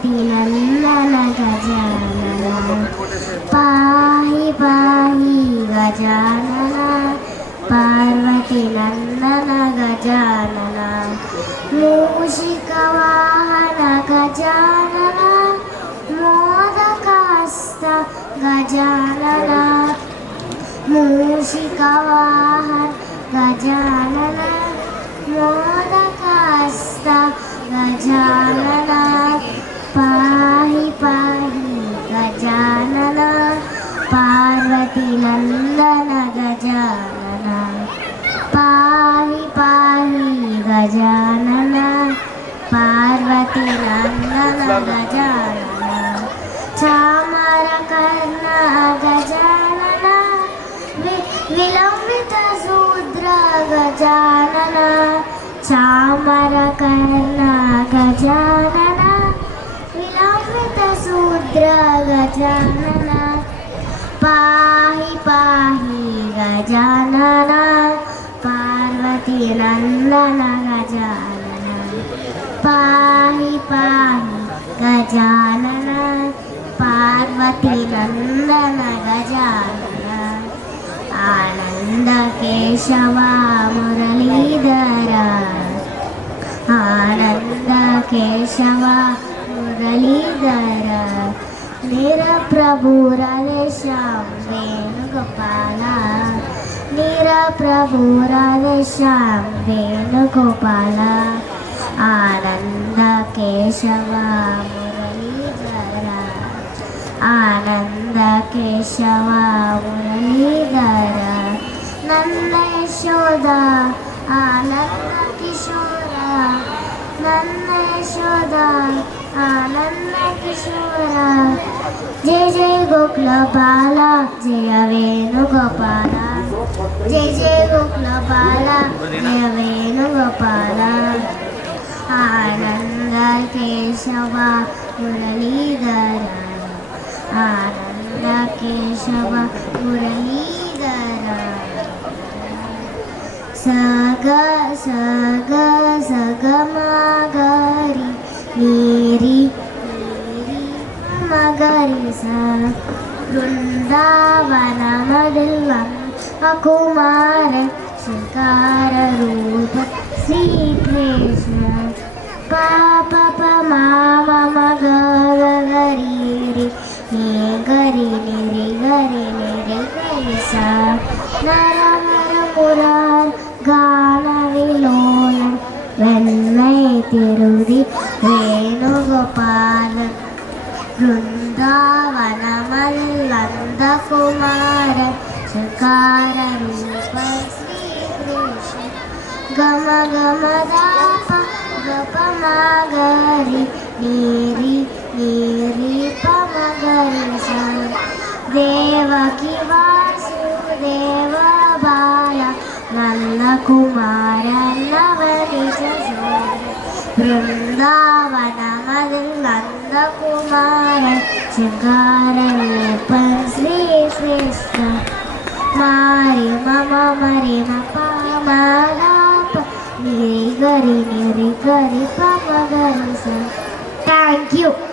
पार्वती नंदन गजानन पाहि पाहि गजानन पार्वती नंदन गजानन मूषिकवाहन गजानन मोदकास्त गजानन मूषिकवाहन गजानन मोदकास्त गजानन पाहि पाहि गजानन पार्वती नंदन गजानन पाहि पाहि गजानन पार्वती नंदन गजानन चामरकर्ण गजानन विलंबित शूद्र गजानन चामरकर्ण गजानन विलंबित शूद्र गजानन पाहि पाहि गजानन पार्वती नंदन गजानन पाहि पाहि गजानन पार्वती नंदन गजानन आनंद केशव मुरलीधर आनंद केशव मुरलीधर निरप्रभु राधेश्याम वेणुगोपाल निरप्रभु राधेश्याम वेणुगोपाल आनंद केशव मुरलीधर आनंद केशव मुरलीधर नंद यशोद आनंद किशोर नंद यशोद आनंद किशोर जय जय गोकुल बाला जय वेणुगोपाल जय जय गोकुल बाला जय वेणुगोपाल आनंद केशव मुरलीधर आनंद केशव मुरलीधर सग सग मगरि नीरी नीरी मगरि स वृंदावन मदिलम अकुमार शिकार रूप श्री कृष्ण पाप मामा मगरि नी गरि निरि गरि निरि गरि सा नर हर मुरार गान विलोलन वेन्नै तिरुदि वेणुगोपाल वृंदावन मल्लंद कुमार शिकार रूप श्री कृष्ण गम गम दाप गप मगरि नीरी नीरी पमगरि सा देवकी वासुदेव बाल नंद कुमार नवनीत वृंदावन मदिलंद कुमार शिकार रूप श्री कृष्ण मारि मम मरि मप निरि गरि पम गरि सा. Thank you.